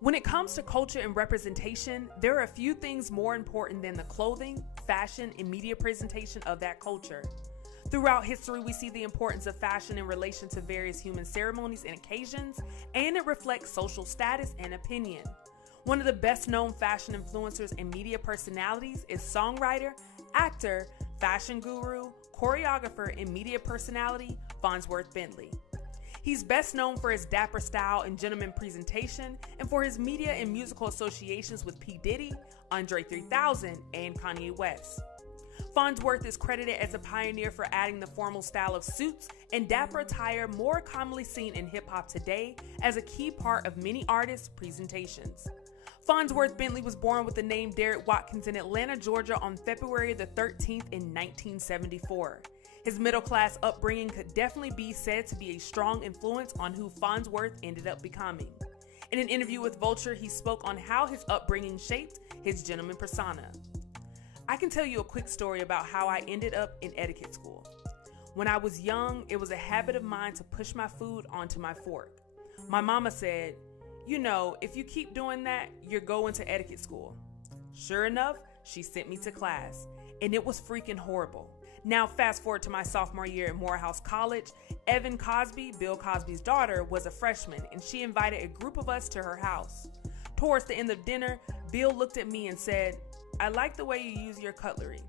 When it comes to culture and representation, there are a few things more important than the clothing, fashion, and media presentation of that culture. Throughout history, we see the importance of fashion in relation to various human ceremonies and occasions, and it reflects social status and opinion. One of the best known fashion influencers and media personalities is songwriter, actor, fashion guru, choreographer, and media personality Fonzworth Bentley. He's best known for his dapper style and gentleman presentation, and for his media and musical associations with P. Diddy, Andre 3000, and Kanye West. Fonzworth is credited as a pioneer for adding the formal style of suits and dapper attire more commonly seen in hip-hop today as a key part of many artists' presentations. Fonzworth Bentley was born with the name Derek Watkins in Atlanta, Georgia on February the 13th in 1974. His middle-class upbringing could definitely be said to be a strong influence on who Fonzworth ended up becoming. In an interview with Vulture, he spoke on how his upbringing shaped his gentleman persona. I can tell you a quick story about how I ended up in etiquette school. When I was young, it was a habit of mine to push my food onto my fork. My mama said, "You know, if you keep doing that, you're going to etiquette school." Sure enough, she sent me to class, and it was freaking horrible. Now fast forward to my sophomore year at Morehouse College. Evan Cosby, Bill Cosby's daughter, was a freshman, and she invited a group of us to her house. Towards the end of dinner, Bill looked at me and said, "I like the way you use your cutlery."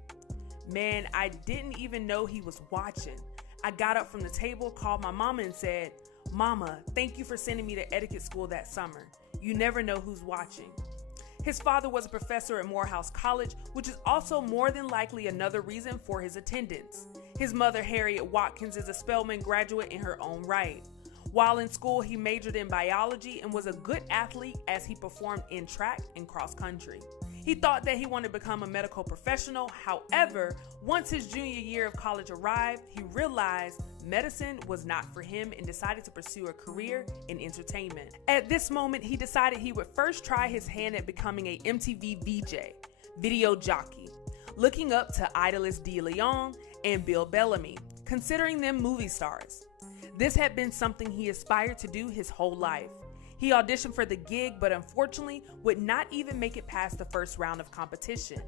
Man, I didn't even know he was watching. I got up from the table, called my mama, and said, "Mama, thank you for sending me to etiquette school that summer. You never know who's watching." His father was a professor at Morehouse College, which is also more than likely another reason for his attendance. His mother, Harriet Watkins, is a Spelman graduate in her own right. While in school, he majored in biology and was a good athlete as he performed in track and cross country. He thought that he wanted to become a medical professional. However, once his junior year of college arrived, he realized medicine was not for him and decided to pursue a career in entertainment. At this moment, he decided he would first try his hand at becoming a MTV VJ, video jockey, looking up to Idolist DeLeon and Bill Bellamy, considering them movie stars. This had been something he aspired to do his whole life. He auditioned for the gig, but unfortunately would not even make it past the first round of competition.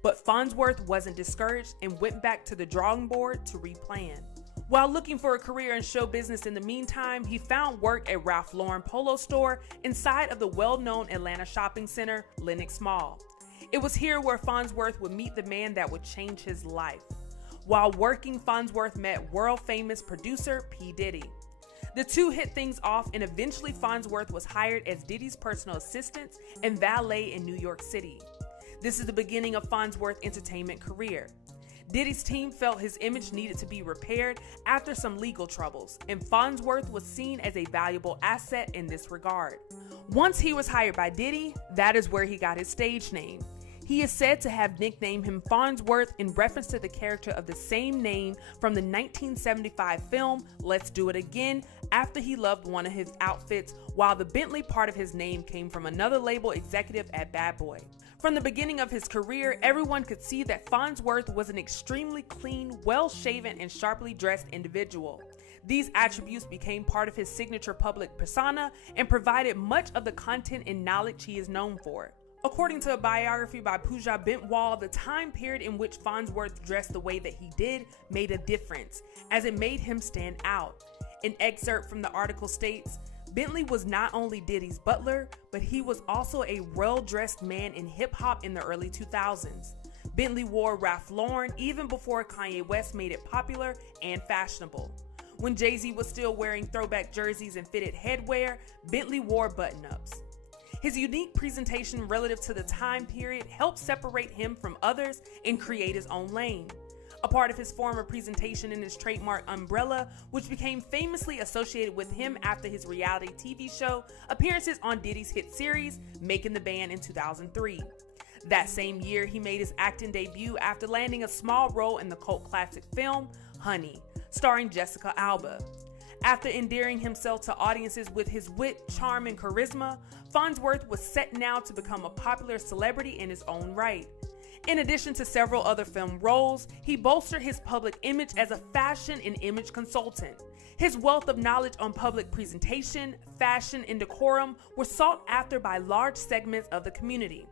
But Fonzworth wasn't discouraged and went back to the drawing board to replan. While looking for a career in show business in the meantime, he found work at Ralph Lauren Polo Store inside of the well-known Atlanta shopping center, Lenox Mall. It was here where Fonzworth would meet the man that would change his life. While working, Fonzworth met world-famous producer P. Diddy. The two hit things off, and eventually Fonzworth was hired as Diddy's personal assistant and valet in New York City. This is the beginning of Fonzworth's entertainment career. Diddy's team felt his image needed to be repaired after some legal troubles, and Fonzworth was seen as a valuable asset in this regard. Once he was hired by Diddy, that is where he got his stage name. He is said to have nicknamed him Fonzworth in reference to the character of the same name from the 1975 film Let's Do It Again, after he loved one of his outfits, while the Bentley part of his name came from another label executive at Bad Boy. From the beginning of his career, everyone could see that Fonzworth was an extremely clean, well-shaven, and sharply dressed individual. These attributes became part of his signature public persona and provided much of the content and knowledge he is known for. According to a biography by Pooja Bentwal, the time period in which Fonzworth dressed the way that he did made a difference, as it made him stand out. An excerpt from the article states, "Bentley was not only Diddy's butler, but he was also a well-dressed man in hip-hop in the early 2000s. Bentley wore Ralph Lauren even before Kanye West made it popular and fashionable. When Jay-Z was still wearing throwback jerseys and fitted headwear, Bentley wore button-ups. His unique presentation relative to the time period helped separate him from others and create his own lane. A part of his former presentation in his trademark umbrella, which became famously associated with him after his reality TV show appearances on Diddy's hit series, Making the Band in 2003. That same year, he made his acting debut after landing a small role in the cult classic film, Honey, starring Jessica Alba. After endearing himself to audiences with his wit, charm, and charisma, Fonzworth was set now to become a popular celebrity in his own right. In addition to several other film roles, he bolstered his public image as a fashion and image consultant. His wealth of knowledge on public presentation, fashion, and decorum were sought after by large segments of the community.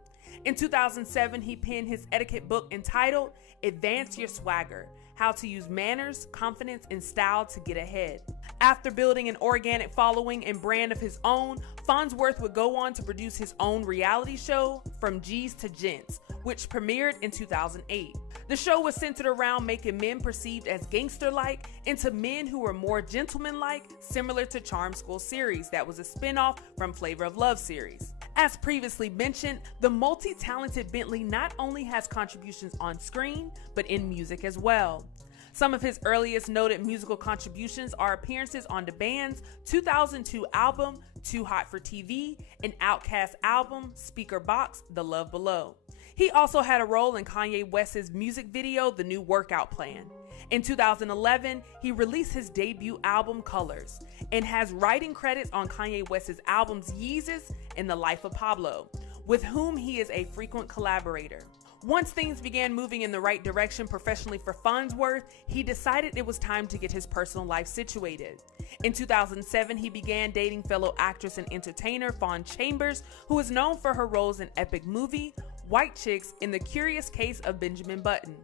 In 2007, he penned his etiquette book entitled Advance Your Swagger: How to Use Manners, Confidence, and Style to Get Ahead. After building an organic following and brand of his own, Fonzworth would go on to produce his own reality show, From G's to Gents, which premiered in 2008. The show was centered around making men perceived as gangster-like into men who were more gentleman-like, similar to Charm School series that was a spinoff from Flavor of Love series. As previously mentioned, the multi-talented Bentley not only has contributions on screen, but in music as well. Some of his earliest noted musical contributions are appearances on the band's 2002 album, Too Hot for TV, and Outkast album, Speaker Box, The Love Below. He also had a role in Kanye West's music video, The New Workout Plan. In 2011, he released his debut album, Colors, and has writing credits on Kanye West's albums Yeezus and The Life of Pablo, with whom he is a frequent collaborator. Once things began moving in the right direction professionally for Fonzworth, he decided it was time to get his personal life situated. In 2007, he began dating fellow actress and entertainer Fawn Chambers, who is known for her roles in Epic Movie, White Chicks, and The Curious Case of Benjamin Button.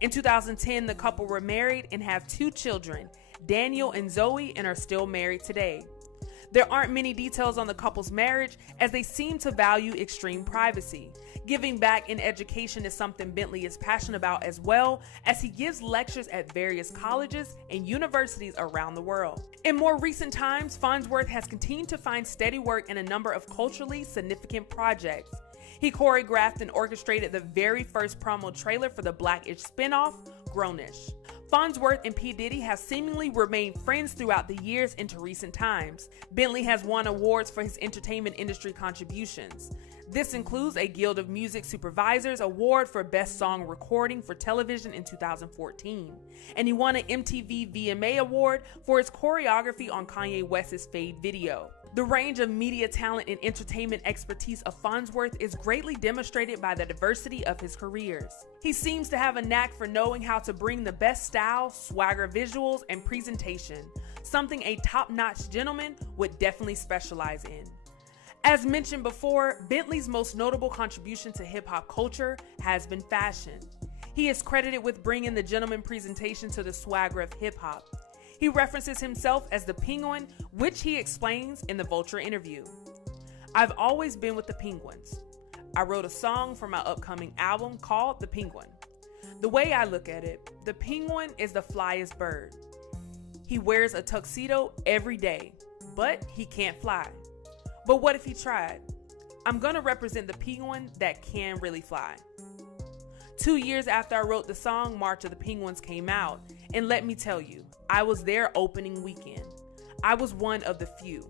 In 2010, the couple were married and have 2 children, Daniel and Zoe, and are still married today. There aren't many details on the couple's marriage, as they seem to value extreme privacy. Giving back in education is something Bentley is passionate about, as well as he gives lectures at various colleges and universities around the world. In more recent times, Fonzworth has continued to find steady work in a number of culturally significant projects. He choreographed and orchestrated the very first promo trailer for the Black-ish spinoff, Grownish. Fonzworth and P. Diddy have seemingly remained friends throughout the years into recent times. Bentley has won awards for his entertainment industry contributions. This includes a Guild of Music Supervisors Award for Best Song Recording for Television in 2014, and he won an MTV VMA Award for his choreography on Kanye West's Fade video. The range of media talent and entertainment expertise of Fonzworth is greatly demonstrated by the diversity of his careers. He seems to have a knack for knowing how to bring the best style, swagger visuals, and presentation, something a top-notch gentleman would definitely specialize in. As mentioned before, Bentley's most notable contribution to hip-hop culture has been fashion. He is credited with bringing the gentleman presentation to the swagger of hip-hop. He references himself as the Penguin, which he explains in the Vulture interview. I've always been with the Penguins. I wrote a song for my upcoming album called The Penguin. The way I look at it, the penguin is the flyest bird. He wears a tuxedo every day, but he can't fly. But what if he tried? I'm gonna represent the penguin that can really fly. 2 years after I wrote the song, March of the Penguins came out, and let me tell you, I was there opening weekend. I was one of the few.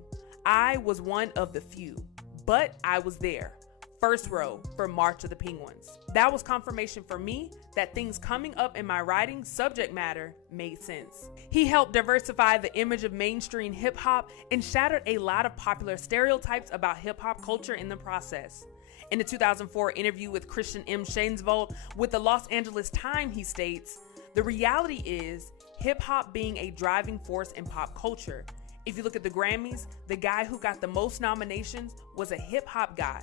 But I was there, first row for March of the Penguins. That was confirmation for me that things coming up in my writing subject matter made sense. He helped diversify the image of mainstream hip hop and shattered a lot of popular stereotypes about hip hop culture in the process. In a 2004 interview with Christian M. Shainsvold with the Los Angeles Times, he states, "The reality is hip-hop being a driving force in pop culture. If you look at the Grammys, the guy who got the most nominations was a hip-hop guy.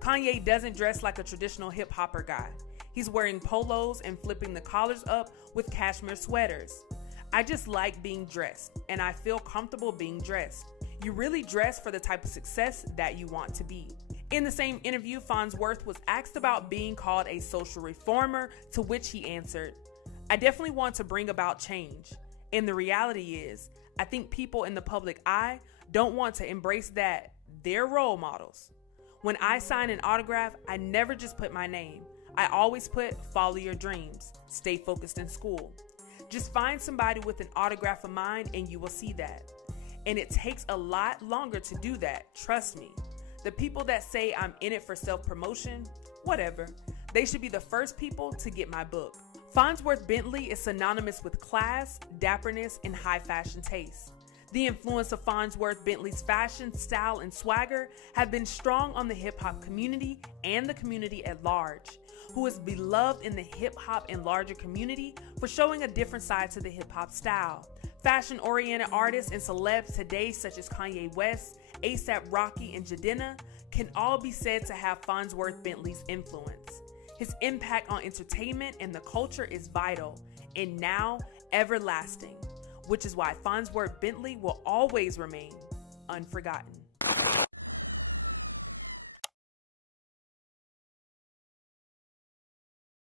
Kanye doesn't dress like a traditional hip-hopper guy. He's wearing polos and flipping the collars up with cashmere sweaters. I just like being dressed, and I feel comfortable being dressed. You really dress for the type of success that you want to be." In the same interview, Fonzworth was asked about being called a social reformer, to which he answered, "I definitely want to bring about change. And the reality is, I think people in the public eye don't want to embrace that they're role models. When I sign an autograph, I never just put my name. I always put follow your dreams, stay focused in school. Just find somebody with an autograph of mine and you will see that. And it takes a lot longer to do that, trust me. The people that say I'm in it for self-promotion, whatever, they should be the first people to get my book." Fonzworth Bentley is synonymous with class, dapperness, and high fashion taste. The influence of Fonzworth Bentley's fashion, style, and swagger have been strong on the hip-hop community and the community at large. who is beloved in the hip-hop and larger community for showing a different side to the hip-hop style. Fashion-oriented artists and celebs today, such as Kanye West, A$AP Rocky, and Jadena, can all be said to have Fonzworth Bentley's influence. His impact on entertainment and the culture is vital, and now everlasting, which is why Fonzworth Bentley will always remain unforgotten.